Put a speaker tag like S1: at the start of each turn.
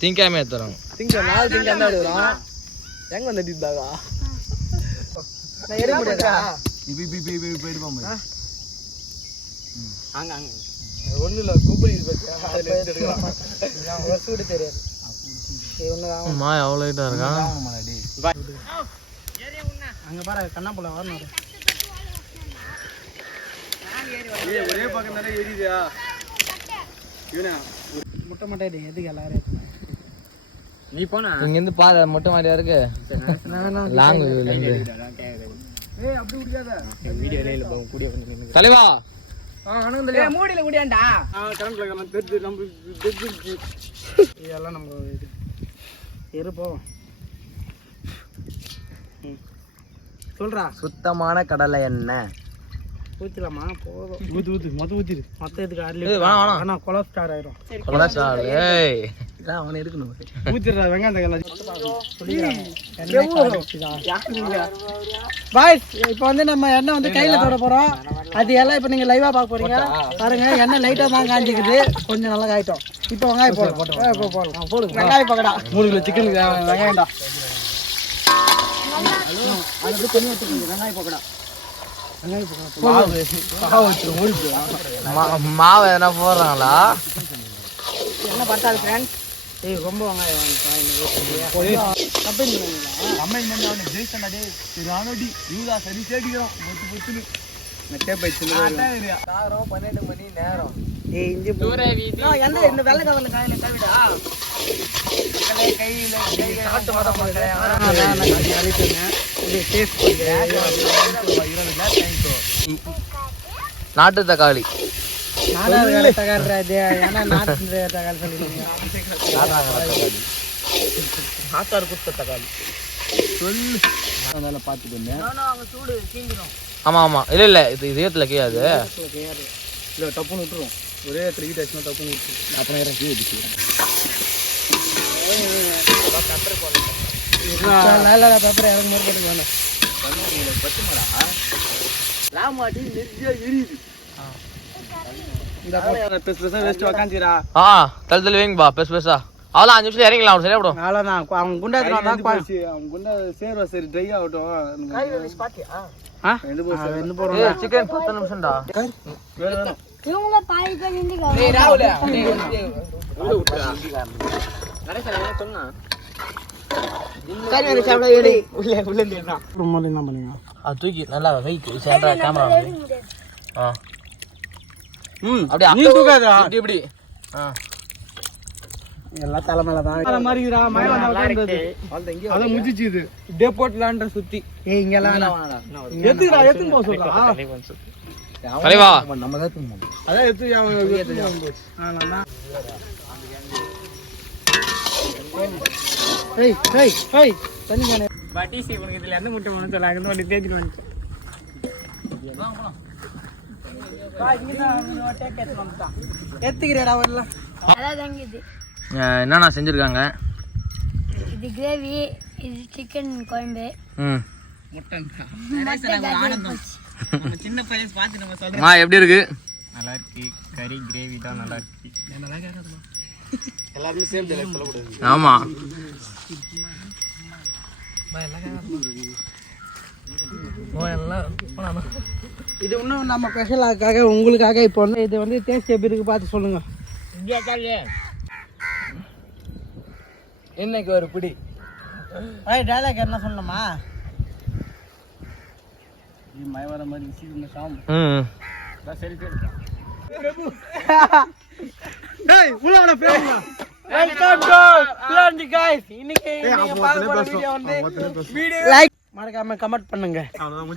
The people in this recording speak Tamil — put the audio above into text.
S1: திங்காமே தரோம்
S2: திங்க நாலு திங்க என்ன எடுக்கிறோம் எங்க வந்து அடிப்பாங்க நான் எடுக்க முடியாதா?
S1: இப்போ இப்போ இப்போ இப்போ எடுப்போம்
S2: அங்க அங்க. ஒண்ணு இல்ல கூப்பிடி பத்தியா? அதுல எடுத்து எடுக்கலாம் ஒரு சூடு தெரியாது. இது ஒண்ணு தான்
S1: மா எவ்வளோ லைட்டாக இருக்கான்
S2: அங்க பாரு கண்ணாப்புல வரணும்
S3: ஒரே பக்கம் தானே எரியுதா இவனா?
S2: முட்டை முட்டை எதுக்கு எல்லாரும்
S3: நீ போனா?
S1: இங்கேருந்து பாதை மொட்டை மாதிரியா இருக்கு? லாங்
S3: ஏய் அப்படி முடியாத
S2: வீடியோல இல்ல கூடிய வந்து
S1: தலைவா.
S2: ஏய் மூடில குடியாண்டா?
S3: கரண்ட்ல நம்ம தெரிஞ்சு நம்ம தெரிஞ்சு
S2: இதெல்லாம் நம்ம இது இருப்போம் சொல்றா.
S1: சுத்தமான கடலை எண்ணெய்.
S2: ஊத்திலாமா போதும்.
S3: ஊத்து ஊத்து மொத்தம் ஊத்திரு
S2: மொத்தம் இதுக்கு லிட்டர்.
S1: வேணாம், வேணாம்.
S2: ஆனா கொலஸ்ட்ரால் ஆயிரும்.
S1: சார் ஏய்.
S2: இதான் அவனை இருக்கணும்
S3: ஊத்திடுறா வெங்காயம்
S2: பாய்ஸ் இப்போ வந்து நம்ம எண்ணெய் வந்து கையில தொட போறோம். அது எல்லாம் இப்போ நீங்க லைவா பார்க்க போறீங்க. பாருங்க எண்ணெய் லைட்டா தான் காஞ்சிக்குது. கொஞ்சம் நல்லா காயிட்டோம். இப்போ வெங்காயம் போடுறோம் இப்போ போடலாம் போடுங்க வெங்காயம் பக்கடா.
S3: மூணு கிலோ சிக்கனுக்கு வெங்காயம்டா.
S2: அது கொஞ்சம் வெங்காயம் பக்கடா.
S1: மாவு எதனா போடுறாங்களா?
S2: என்ன பத்தாது ஃப்ரெண்ட்ஸ் ஏய் ரொம்ப வெங்காயம்
S3: அம்மா ஜெயிச்சண்டா டேய் சரி ஆனோடி யூதா சரி சேடிக்கிறோம் மொத்து பொத்துன்னு. நெட்டே பைச்சு
S1: பன்னெண்டு மணி நேரம்.
S2: ஏய் இஞ்சி எந்த இந்த வெள்ளை கவர்ல காயில கவிடா சாப்பிட்டு மரம்
S1: நாட்டு தக்காளி
S2: நாட்டு தகாரி ஏன்னா நாட்டு தகாரி
S1: நாட்டார் குத்த தக்காளி.
S3: அதனால பார்த்துக்கோங்க வந்தேன்
S2: அவங்க சூடு சீங்கிடும்
S1: இது இதயத்துல கேயாது.
S3: இல்லை டப்புன்னு விட்டுருவோம் ஒரே இடத்துல ஹீட் ஆச்சுன்னா டப்புன்னு விட்டுரும் அப்புறம் கீழே வச்சுக்கிறேன்
S2: பேப்பர் இறங்க மாதிரி வேணும்
S3: ராமாட்டி நெத்தியா எரியுது. இந்த பெருசு பெருசாக வேஸ்ட் உக்காந்துக்கிறா
S1: ஆ தள்ளி தள்ளி வைங்கப்பா பெருசு பெருசா அவ்வளோ அஞ்சு நிமிஷம் இறங்கிக்கலாம்
S2: உள்ள உள்ள ரொம்ப என்ன பண்ணுங்க
S1: அது தூக்கி நல்லா வைக்கு கேமரா ஆ.
S3: ம்
S1: அப்படியே?
S3: நீ
S1: இப்படி இப்படி. ஆ.
S2: எல்லாம் தலைமையில தான் தலை மழை வந்தா இருந்தது
S3: இது. டேப்போட்லான்ற சுத்தி.
S2: ஏய்
S3: எத்துடா சொல்றா?
S1: தலைவா.
S3: நம்ம தான் அதான் எத்து
S2: ஏய் ஏய் ஏய் தண்ணி காணே பட்டிசி உனக்கு இதுல எந்த முட்டை வேணும் சொல்ல அங்க வந்து தேடிட்டு வந்து எத்துக்கிறேடா வரல
S1: என்னண்ணா செஞ்சுருக்காங்க?
S4: இது கிரேவி இது சிக்கன் குழம்பு.
S1: ம்.
S2: சின்ன பையன் பார்த்து நம்ம சொல்றோம்.
S1: ஆ எப்படி இருக்கு?
S2: நல்லா இருக்கு. கறி கிரேவி தான் நல்லா இருக்கு.
S3: எல்லாருமே சேம் டைலாக் சொல்லக்கூடாது.
S1: ஆமா.
S2: இது இன்னும் நம்ம ஸ்பெஷலாக்காக உங்களுக்காக இப்போ வந்து இது வந்து டேஸ்ட் எப்படி இருக்கு பார்த்து சொல்லுங்க.
S1: இன்னைக்கு ஒரு பிடி?
S2: டைலாக் என்ன சொல்லணுமா?
S3: நீ மழை வர மாதிரி சரி சரி.
S2: டேய் உள்ள பேருங்க வெல்கம் டு பிளான்டி गाइस இன்னைக்கு நீங்க பார்க்க போற வீடியோ வந்து வீடியோ லைக் மறக்காம கமெண்ட் பண்ணுங்க
S3: அவ்வளோதான்